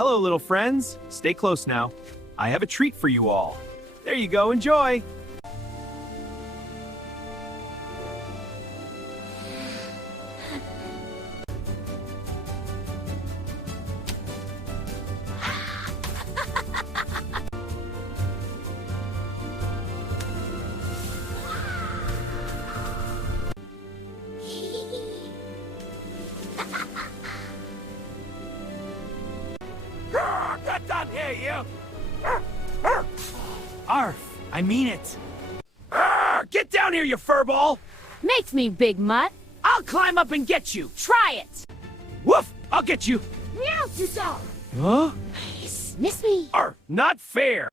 Hello, little friends. Stay close now. I have a treat for you all. There you go, enjoy. Get down here, you! Arf, I mean it. Get down here, you furball! Makes me big mutt. I'll climb up and get you! Try it. Woof! I'll get you! Meow, you dog. Huh? Miss me. Not fair!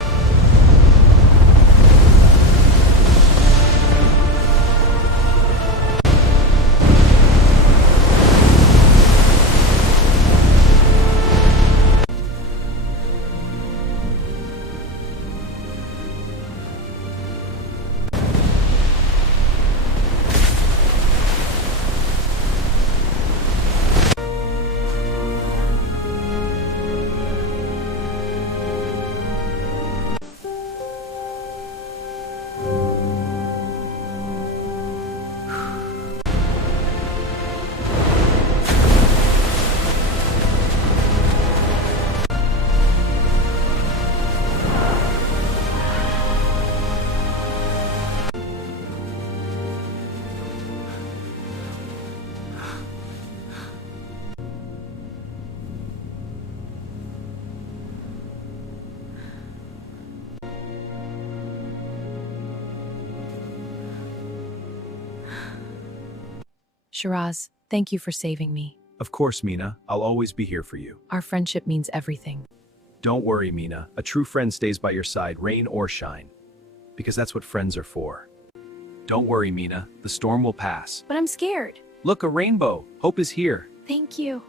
Shiraz, thank you for saving me. Of course, Mina. I'll always be here for you. Our friendship means everything. Don't worry, Mina. A true friend stays by your side, rain or shine. Because that's what friends are for. Don't worry, Mina. The storm will pass. But I'm scared. Look, a rainbow. Hope is here. Thank you.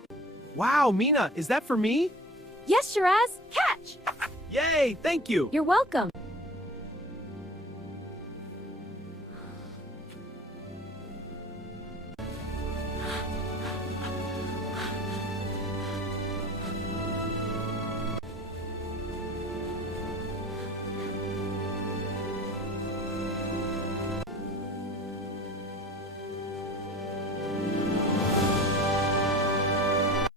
Wow, Mina, is that for me? Yes, Shiraz. Catch. Yay, thank you. You're welcome.